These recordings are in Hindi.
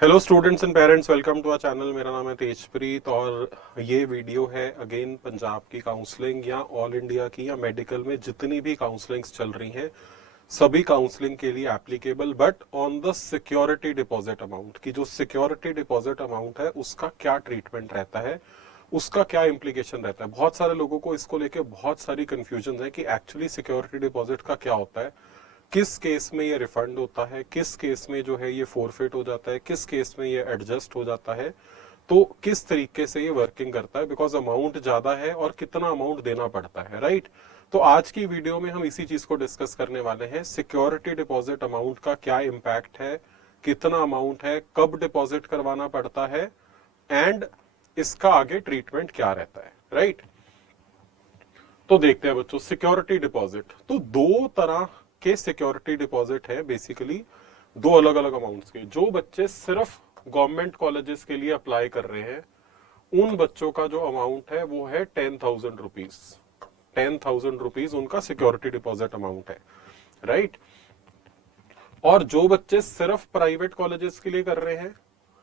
Hello students and parents, welcome to our channel. मेरा नाम है तेजप्रीत और ये वीडियो है अगेन पंजाब की काउंसलिंग या ऑल इंडिया की या मेडिकल में जितनी भी काउंसलिंग्स चल रही हैं सभी काउंसलिंग के लिए applicable, but on the security deposit amount की जो सिक्योरिटी डिपॉजिट अमाउंट है उसका क्या ट्रीटमेंट रहता है, उसका क्या इम्प्लीकेशन रहता है। बहुत सारे लोगों को इसको लेके बहुत सारी कंफ्यूजन है कि एक्चुअली सिक्योरिटी डिपॉजिट का क्या होता है, किस केस में ये रिफंड होता है, किस केस में जो है ये फोरफिट हो जाता है, किस केस में ये एडजस्ट हो जाता है, तो किस तरीके से ये वर्किंग करता है, बिकॉज अमाउंट ज्यादा है और कितना अमाउंट देना पड़ता है, राइट। तो आज की वीडियो में हम इसी चीज को डिस्कस करने वाले हैं। सिक्योरिटी डिपॉजिट अमाउंट का क्या इम्पैक्ट है, कितना अमाउंट है, कब डिपॉजिट करवाना पड़ता है एंड इसका आगे ट्रीटमेंट क्या रहता है, राइट। तो देखते हैं बच्चों, सिक्योरिटी डिपॉजिट तो दो तरह के सिक्योरिटी डिपॉजिट है, बेसिकली दो अलग अलग अमाउंट्स के। जो बच्चे सिर्फ गवर्नमेंट कॉलेजेस के लिए अप्लाई कर रहे हैं उन बच्चों का जो अमाउंट है वो है 10,000 रुपीज। 10,000 रुपीज उनका सिक्योरिटी डिपॉजिट अमाउंट है, राइट। और जो बच्चे सिर्फ प्राइवेट कॉलेजेस के लिए कर रहे हैं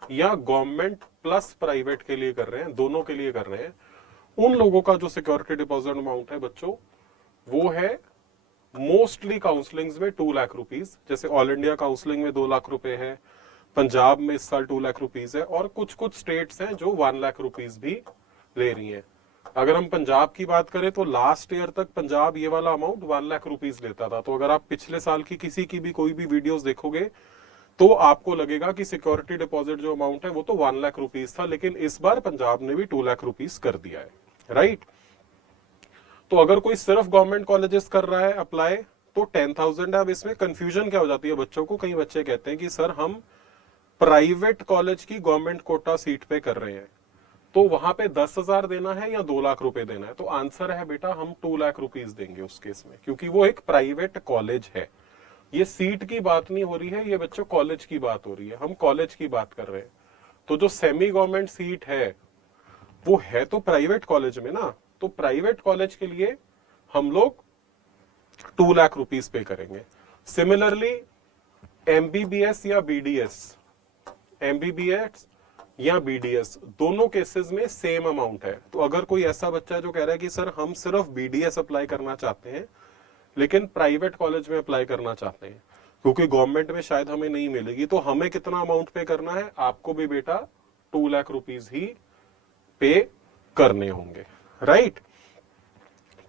या गवर्नमेंट प्लस प्राइवेट के लिए कर रहे हैं, दोनों के लिए कर रहे हैं, उन लोगों का जो सिक्योरिटी डिपॉजिट अमाउंट है बच्चों वो है मोस्टली काउंसलिंग्स में 2 लाख रुपीज। जैसे ऑल इंडिया काउंसलिंग में 2 लाख रुपए है, पंजाब में इस साल 2 लाख रुपीज है और कुछ कुछ स्टेट्स हैं जो 1 लाख रुपीज भी ले रही हैं। अगर हम पंजाब की बात करें तो लास्ट ईयर तक पंजाब ये वाला अमाउंट 1 लाख रुपीज लेता था। तो अगर आप पिछले साल की किसी की भी कोई भी वीडियोस देखोगे तो आपको लगेगा कि सिक्योरिटी डिपॉजिट जो अमाउंट है वो तो 1 लाख रुपीज था, लेकिन इस बार पंजाब ने भी 2 लाख रुपीज कर दिया है, राइट। तो अगर कोई सिर्फ गवर्नमेंट कॉलेजेस कर रहा है अप्लाई तो 10,000 है। अब इसमें कंफ्यूजन क्या हो जाती है बच्चों को, कई बच्चे कहते हैं कि सर हम प्राइवेट कॉलेज की गवर्नमेंट कोटा सीट पे कर रहे हैं तो वहां पे 10,000 देना है या 2 लाख रुपए देना है। तो आंसर है बेटा हम 2 लाख रुपीज देंगे उस केस में, क्योंकि वो एक प्राइवेट कॉलेज है। ये सीट की बात नहीं हो रही है, ये बच्चों कॉलेज की बात हो रही है, हम कॉलेज की बात कर रहे हैं। तो जो सेमी गवर्नमेंट सीट है वो है तो प्राइवेट कॉलेज में ना, तो प्राइवेट कॉलेज के लिए हम लोग 2 लाख रुपीज पे करेंगे। सिमिलरली एमबीबीएस या बीडीएस, एमबीबीएस या बीडीएस दोनों केसेस में सेम अमाउंट है। तो अगर कोई ऐसा बच्चा है जो कह रहा है कि सर हम सिर्फ बीडीएस अप्लाई करना चाहते हैं लेकिन प्राइवेट कॉलेज में अप्लाई करना चाहते हैं क्योंकि गवर्नमेंट में शायद हमें नहीं मिलेगी, तो हमें कितना अमाउंट पे करना है, आपको भी बेटा 2 लाख रुपीज ही पे करने होंगे, राइट।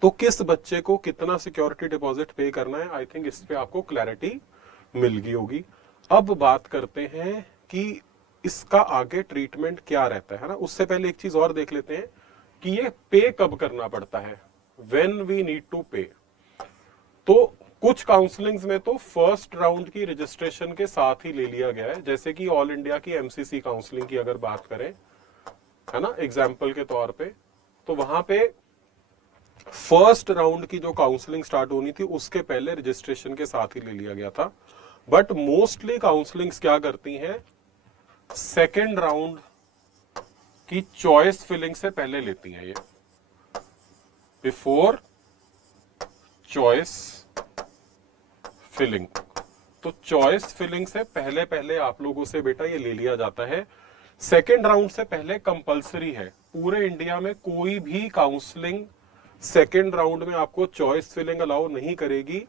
तो किस बच्चे को कितना सिक्योरिटी डिपॉजिट पे करना है, आई थिंक इस पे आपको क्लैरिटी मिल गई होगी। अब बात करते हैं कि इसका आगे ट्रीटमेंट क्या रहता है ना। उससे पहले एक चीज और देख लेते हैं कि ये पे कब करना पड़ता है, व्हेन वी नीड टू पे। तो कुछ काउंसलिंग्स में तो फर्स्ट राउंड की रजिस्ट्रेशन के साथ ही ले लिया गया है, जैसे कि ऑल इंडिया की एमसीसी काउंसलिंग की अगर बात करें, है ना, एग्जाम्पल के तौर पे, तो वहां पे फर्स्ट राउंड की जो काउंसलिंग स्टार्ट होनी थी उसके पहले रजिस्ट्रेशन के साथ ही ले लिया गया था। बट मोस्टली काउंसलिंग्स क्या करती हैं, सेकेंड राउंड की चॉइस फिलिंग से पहले लेती हैं, ये बिफोर चॉइस फिलिंग। तो चॉइस फिलिंग से पहले पहले आप लोगों से बेटा ये ले लिया जाता है। सेकेंड राउंड से पहले कंपलसरी है, पूरे इंडिया में कोई भी काउंसलिंग सेकेंड राउंड में आपको चॉइस फिलिंग अलाउ नहीं करेगी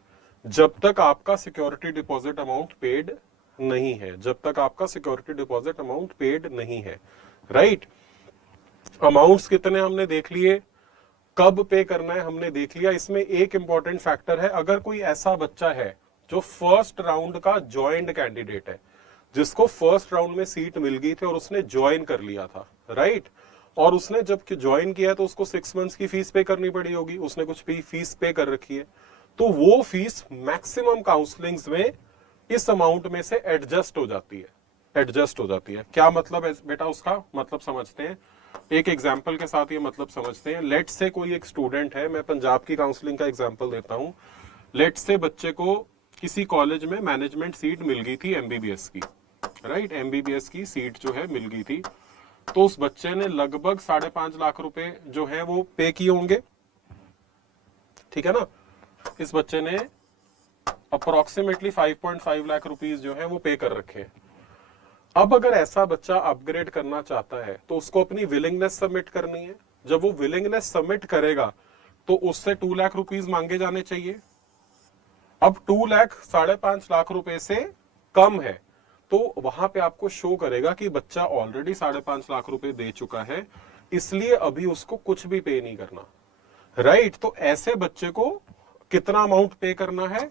जब तक आपका सिक्योरिटी डिपॉजिट अमाउंट पेड नहीं है, जब तक आपका सिक्योरिटी डिपॉजिट अमाउंट पेड नहीं है, राइट। अमाउंट्स कितने हमने देख लिए, कब पे करना है हमने देख लिया। इसमें एक इंपॉर्टेंट फैक्टर है, अगर कोई ऐसा बच्चा है जो फर्स्ट राउंड का ज्वाइंट कैंडिडेट है, जिसको फर्स्ट राउंड में सीट मिल गई थी और उसने ज्वाइन कर लिया था, राइट, और उसने जब ज्वाइन किया तो उसको 6 मंथ्स की फीस पे करनी पड़ी होगी, उसने कुछ फीस पे कर रखी है, तो वो फीस मैक्सिमम काउंसलिंग्स में इस अमाउंट में से एडजस्ट हो जाती है, एडजस्ट हो जाती है। क्या मतलब है बेटा, उसका मतलब समझते हैं, एक एग्जाम्पल के साथ ये मतलब समझते हैं। लेट से कोई एक स्टूडेंट है, मैं पंजाब की काउंसलिंग का एग्जाम्पल देता हूं। लेट से बच्चे को किसी कॉलेज में मैनेजमेंट सीट मिल गई थी एमबीबीएस की, राइट, एमबीबीएस की सीट जो है मिल गई थी। तो उस बच्चे ने लगभग 5.5 लाख रुपए जो है वो पे किए होंगे, ठीक है ना। इस बच्चे ने अप्रोक्सीमेटली 5.5 लाख रुपीज जो है वो पे कर रखे हैं। अब अगर ऐसा बच्चा अपग्रेड करना चाहता है तो उसको अपनी विलिंगनेस सबमिट करनी है। जब वो विलिंगनेस सबमिट करेगा तो उससे 2 लाख रुपीज मांगे जाने चाहिए। अब 2 लाख 5.5 लाख रुपए से कम है तो वहां पे आपको शो करेगा कि बच्चा ऑलरेडी 5.5 लाख रुपए दे चुका है, इसलिए अभी उसको कुछ भी पे नहीं करना। राइट, तो ऐसे बच्चे को कितना अमाउंट पे करना है?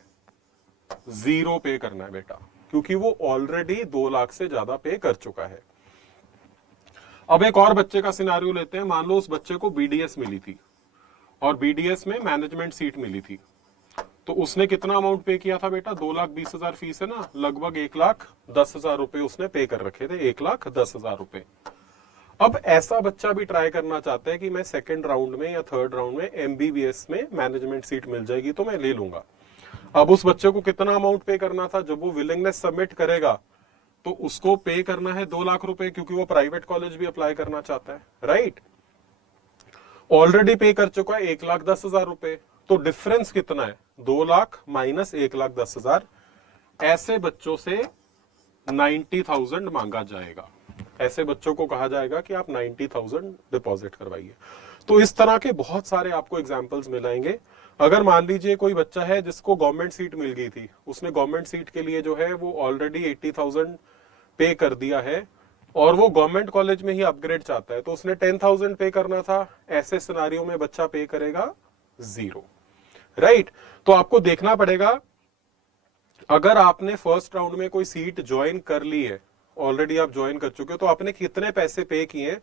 0 पे करना है बेटा, क्योंकि वो ऑलरेडी 2 लाख से ज्यादा पे कर चुका है। अब एक और बच्चे का सिनारियो लेते हैं। मान लो उस बच्चे को बीडीएस मिली थी और बीडीएस में मैनेजमेंट सीट मिली थी, तो उसने कितना अमाउंट पे किया था बेटा? 2,20,000 फीस है ना, लगभग 1,10,000 रुपए उसने पे कर रखे थे, 1,10,000 रुपए। अब ऐसा बच्चा भी ट्राई करना चाहता है कि मैं सेकंड राउंड में या थर्ड राउंड में एमबीबीएस में मैनेजमेंट सीट मिल जाएगी तो मैं ले लूंगा। अब उस बच्चे को कितना अमाउंट पे करना था? जब वो विलिंगनेस सबमिट करेगा तो उसको पे करना है 2 लाख रुपए, क्योंकि वो प्राइवेट कॉलेज भी अप्लाई करना चाहता है। राइट, ऑलरेडी पे कर चुका है 1,10,000 रुपए, तो डिफरेंस कितना है? 2 लाख माइनस 1,10,000। ऐसे बच्चों से 90,000 मांगा जाएगा। ऐसे बच्चों को कहा जाएगा कि आप 90,000 डिपॉजिट करवाइए। तो इस तरह के बहुत सारे आपको एग्जाम्पल्स मिलेंगे। अगर मान लीजिए कोई बच्चा है जिसको गवर्नमेंट सीट मिल गई थी, उसने गवर्नमेंट सीट के लिए जो है वो ऑलरेडी 80,000 पे कर दिया है और वो गवर्नमेंट कॉलेज में ही अपग्रेड चाहता है, तो उसने 10,000 पे करना था। ऐसे सिनारियो में बच्चा पे करेगा 0। राइट, तो आपको देखना पड़ेगा, अगर आपने फर्स्ट राउंड में कोई सीट ज्वाइन कर ली है, ऑलरेडी आप ज्वाइन कर चुके हो, तो आपने कितने पैसे पे किए।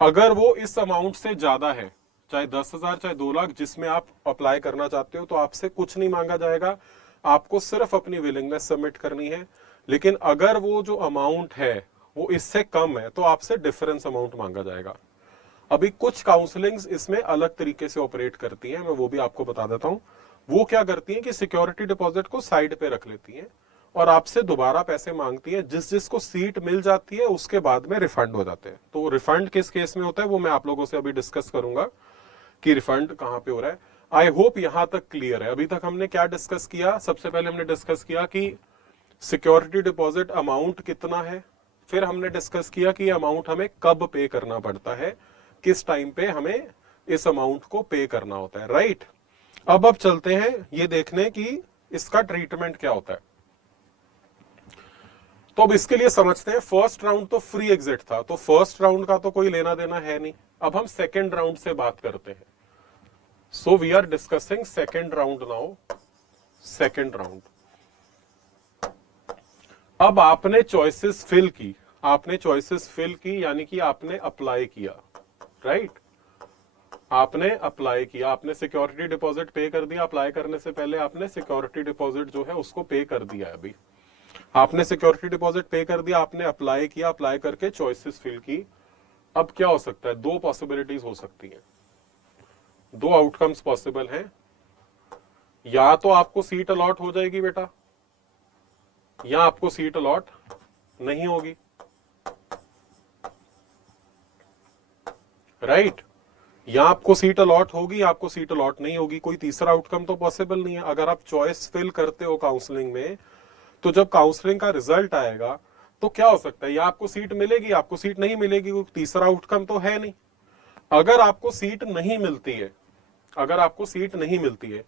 अगर वो इस अमाउंट से ज्यादा है, चाहे 10,000 चाहे 2 लाख, जिसमें आप अप्लाई करना चाहते हो, तो आपसे कुछ नहीं मांगा जाएगा, आपको सिर्फ अपनी विलिंगनेस सबमिट करनी है। लेकिन अगर वो जो अमाउंट है वो इससे कम है तो आपसे डिफरेंस अमाउंट मांगा जाएगा। अभी कुछ काउंसलिंग्स इसमें अलग तरीके से ऑपरेट करती हैं, मैं वो भी आपको बता देता हूं। वो क्या करती हैं कि सिक्योरिटी डिपॉजिट को साइड पे रख लेती हैं और आपसे दोबारा पैसे मांगती है। जिसको सीट मिल जाती है उसके बाद में रिफंड हो जाते हैं। तो रिफंड किस केस में होता है वो मैं आप लोगों से अभी डिस्कस करूंगा कि रिफंड कहां पे हो रहा है। आई होप यहां तक क्लियर है। अभी तक हमने क्या डिस्कस किया? सबसे पहले हमने डिस्कस किया कि सिक्योरिटी डिपॉजिट अमाउंट कितना है, फिर हमने डिस्कस किया कि अमाउंट हमें कब पे करना पड़ता है, किस टाइम पे हमें इस अमाउंट को पे करना होता है। राइट, अब चलते हैं ये देखने कि इसका ट्रीटमेंट क्या होता है। तो अब इसके लिए समझते हैं, फर्स्ट राउंड तो फ्री एग्जिट था, तो फर्स्ट राउंड का तो कोई लेना देना है नहीं। अब हम सेकेंड राउंड से बात करते हैं। So we are discussing second round now. Second round, अब आपने चॉइसेस फिल की, आपने चॉइसेस फिल की यानी कि आपने अप्लाई किया। राइट, आपने अप्लाई किया, आपने सिक्योरिटी डिपॉजिट पे कर दिया। अप्लाई करने से पहले आपने सिक्योरिटी डिपॉजिट जो है उसको पे कर दिया है। अभी आपने सिक्योरिटी डिपॉजिट पे कर दिया, आपने अप्लाई किया, अप्लाई करके चॉइसेस फिल की। अब क्या हो सकता है? 2 पॉसिबिलिटीज हो सकती हैं, 2 आउटकम्स पॉसिबल हैं। या तो आपको सीट अलॉट हो जाएगी बेटा, या आपको सीट अलॉट नहीं होगी। राइट, या आपको सीट अलॉट होगी या आपको सीट अलॉट नहीं होगी। कोई तीसरा आउटकम तो पॉसिबल नहीं है। अगर आप चॉइस फिल करते हो काउंसलिंग में, तो जब काउंसलिंग का रिजल्ट आएगा तो क्या हो सकता है? या आपको सीट मिलेगी, आपको सीट नहीं मिलेगी, कोई तीसरा आउटकम तो है नहीं। अगर आपको सीट नहीं मिलती है, अगर आपको सीट नहीं मिलती है,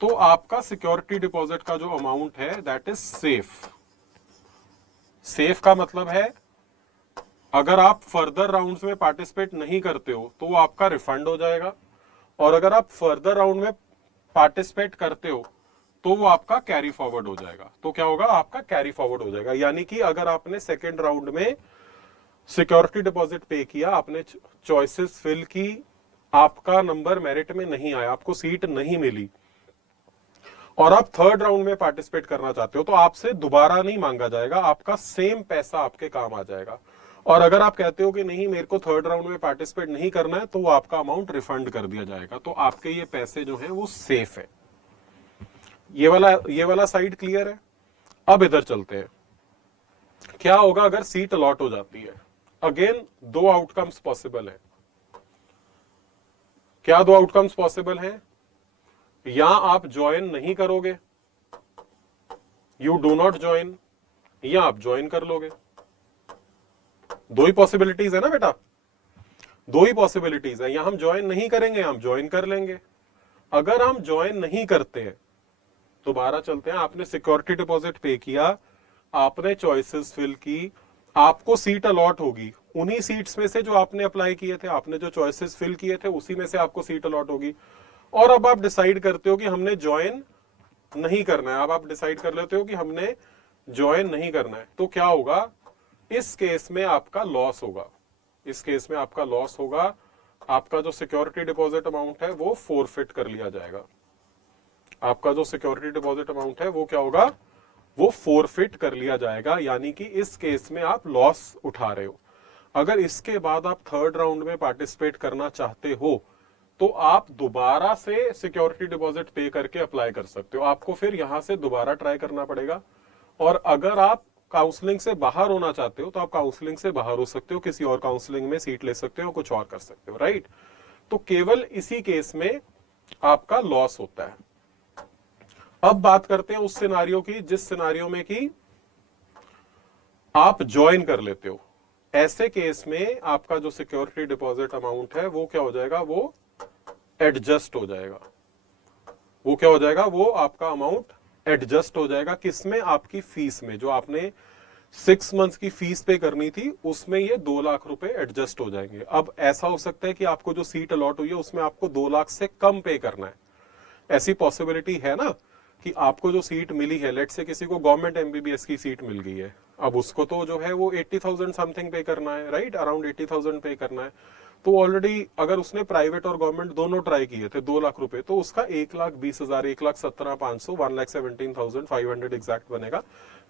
तो आपका सिक्योरिटी डिपॉजिट का जो अमाउंट है दैट इज सेफ। सेफ का मतलब है अगर आप फर्दर राउंड्स में पार्टिसिपेट नहीं करते हो तो वो आपका रिफंड हो जाएगा, और अगर आप फर्दर राउंड में पार्टिसिपेट करते हो तो वो आपका कैरी फॉरवर्ड हो जाएगा। तो क्या होगा? आपका कैरी फॉरवर्ड हो जाएगा। यानी कि अगर आपने सेकेंड राउंड में सिक्योरिटी डिपॉजिट पे किया, आपने चॉइसेस फिल की, आपका नंबर मेरिट में नहीं आया, आपको सीट नहीं मिली, और आप थर्ड राउंड में पार्टिसिपेट करना चाहते हो, तो आपसे दोबारा नहीं मांगा जाएगा, आपका सेम पैसा आपके काम आ जाएगा। और अगर आप कहते हो कि नहीं मेरे को थर्ड राउंड में पार्टिसिपेट नहीं करना है, तो वो आपका अमाउंट रिफंड कर दिया जाएगा। तो आपके ये पैसे जो हैं वो सेफ है। ये वाला साइड क्लियर है। अब इधर चलते हैं, क्या होगा अगर सीट अलॉट हो जाती है? अगेन 2 आउटकम्स पॉसिबल है। क्या 2 आउटकम्स पॉसिबल हैं? या आप ज्वाइन नहीं करोगे, यू डू नॉट ज्वाइन, या आप ज्वाइन कर लोगे। दो ही पॉसिबिलिटीज है ना बेटा, दो ही पॉसिबिलिटीज है, या हम ज्वाइन नहीं करेंगे, हम ज्वाइन कर लेंगे। अगर हम ज्वाइन नहीं करते हैं, दोबारा चलते हैं, आपने सिक्योरिटी डिपॉजिट पे किया, आपने चॉइसेस फिल की, आपको सीट अलॉट होगी, उन्हीं सीट्स में से जो आपने अप्लाई किए थे, आपने जो चॉइसेस फिल किए थे उसी में से आपको सीट अलॉट होगी। और अब आप डिसाइड करते हो कि हमने ज्वाइन नहीं करना है, अब आप डिसाइड कर लेते हो कि हमने ज्वाइन नहीं करना है, तो क्या होगा, इस केस में आपका लॉस होगा, इस केस में आपका लॉस होगा, आपका जो सिक्योरिटी डिपॉजिट अमाउंट है वो फोरफिट कर लिया जाएगा। आपका जो सिक्योरिटी डिपॉजिट अमाउंट है वो क्या होगा, वो फोरफिट कर लिया जाएगा, यानी कि इस केस में आप लॉस उठा रहे हो। अगर इसके बाद आप थर्ड राउंड में पार्टिसिपेट करना चाहते हो तो आप दोबारा से सिक्योरिटी डिपॉजिट पे करके अप्लाई कर सकते हो, आपको फिर यहां से दोबारा ट्राई करना पड़ेगा। और अगर आप काउंसलिंग से बाहर होना चाहते हो तो आप काउंसलिंग से बाहर हो सकते हो, किसी और काउंसलिंग में सीट ले सकते हो, कुछ और कर सकते हो, राइट। तो केवल इसी केस में आपका लॉस होता है। अब बात करते हैं उस सिनारियो की जिस सिनारियो में कि आप ज्वाइन कर लेते हो। ऐसे केस में आपका जो सिक्योरिटी डिपॉजिट अमाउंट है वो क्या हो जाएगा, वो एडजस्ट हो जाएगा। वो क्या हो जाएगा, वो आपका अमाउंट एडजस्ट हो जाएगा, किसमें, आपकी फीस में, जो आपने 6 मंथ्स की फीस पे करनी थी उसमें ये 2 लाख रुपए एडजस्ट हो जाएंगे। अब ऐसा हो सकता है कि आपको जो सीट अलॉट हुई है उसमें आपको 2 लाख से कम पे करना है, ऐसी पॉसिबिलिटी है ना, कि आपको जो सीट मिली है, लेट से किसी को गवर्नमेंट एमबीबीएस की सीट मिल गई है, अब उसको तो जो है वो 80,000 समथिंग पे करना है, राइट, अराउंड 80,000 पे करना है। तो ऑलरेडी अगर उसने प्राइवेट और गवर्नमेंट दोनों ट्राई किए थे, 2 लाख रुपए, तो उसका 1,20,000, 1,17,500, 1,17,500 एग्जैक्ट बनेगा।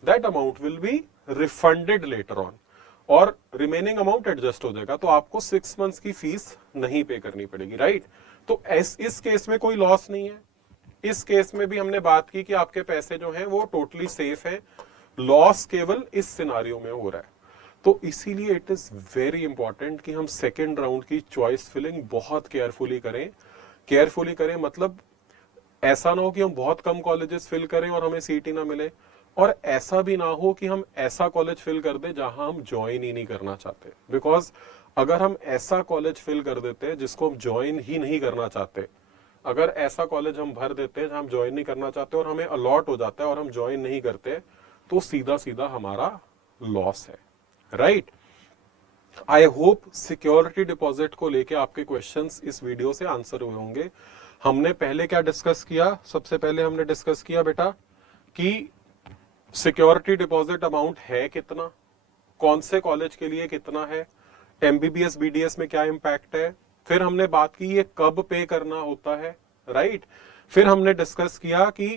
That amount will be refunded later on और रिमेनिंग अमाउंट एडजस्ट हो जाएगा, तो आपको 6 मंथ्स की फीस नहीं पे करनी पड़ेगी, राइट। तो इस केस में कोई लॉस नहीं है। इस केस में भी हमने बात की कि आपके पैसे जो हैं वो टोटली सेफ हैं, लॉस केवल इस सिनारियो में हो रहा है। तो इसीलिए इट इज वेरी इंपॉर्टेंट कि हम सेकेंड राउंड की चॉइस फिलिंग बहुत केयरफुली करें। केयरफुली करें मतलब ऐसा ना हो कि हम बहुत कम कॉलेजेस फिल करें और हमें सीट ही ना मिले, और ऐसा भी ना हो कि हम ऐसा कॉलेज फिल कर दें जहां हम ज्वाइन ही नहीं करना चाहते। बिकॉज अगर हम ऐसा कॉलेज फिल कर देते हैं जिसको हम ज्वाइन ही नहीं करना चाहते, अगर ऐसा कॉलेज हम भर देते हैं जहां हम ज्वाइन नहीं करना चाहते और हमें अलॉट हो जाता है और हम ज्वाइन नहीं करते, तो सीधा सीधा हमारा लॉस है, right. I hope security deposit को लेके आपके क्वेश्चंस इस वीडियो से आंसर हुए होंगे। हमने पहले क्या डिस्कस किया, सबसे पहले हमने डिस्कस किया बेटा कि सिक्योरिटी डिपॉजिट अमाउंट है कितना, कौन से कॉलेज के लिए कितना है, एमबीबीएस बीडीएस में क्या इंपैक्ट है, फिर हमने बात की ये कब पे करना होता है, राइट। फिर हमने डिस्कस किया कि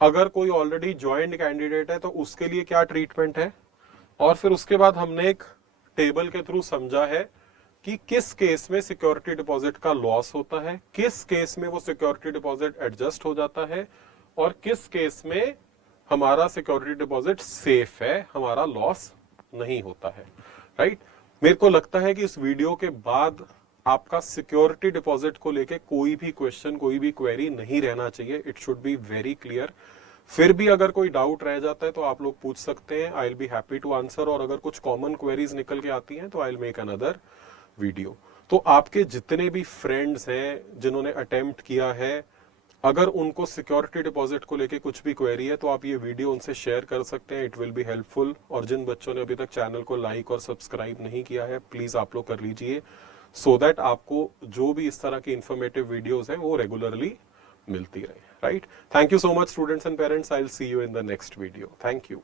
अगर कोई ऑलरेडी ज्वाइंट कैंडिडेट है तो उसके लिए क्या ट्रीटमेंट है, और फिर उसके बाद हमने एक टेबल के थ्रू समझा है कि किस केस में सिक्योरिटी डिपॉजिट का लॉस होता है, किस केस में वो सिक्योरिटी डिपॉजिट एडजस्ट हो जाता है, और किस केस में हमारा सिक्योरिटी डिपॉजिट सेफ है, हमारा लॉस नहीं होता है, राइट। मेरे को लगता है कि इस वीडियो के बाद आपका सिक्योरिटी डिपॉजिट को लेके कोई भी क्वेश्चन, कोई भी क्वेरी नहीं रहना चाहिए। It should be very clear. फिर भी अगर कोई डाउट रह जाता है तो आप लोग पूछ सकते हैं, I will be happy to answer, और अगर कुछ कॉमन क्वेरीज निकल के आती हैं तो I will make another video. तो आपके जितने भी फ्रेंड्स हैं जिन्होंने अटेम्प्ट किया है, अगर उनको सिक्योरिटी डिपॉजिट को लेके कुछ भी क्वेरी है तो आप ये वीडियो उनसे शेयर कर सकते हैं, इट विल बी हेल्पफुल। और जिन बच्चों ने अभी तक चैनल को लाइक और सब्सक्राइब नहीं किया है, प्लीज आप लोग कर लीजिए, सो दैट आपको जो भी इस तरह की इंफॉर्मेटिव वीडियोस हैं वो रेगुलरली मिलती रहे, right. Thank you so much students and parents, I will see you in the next video. Thank you.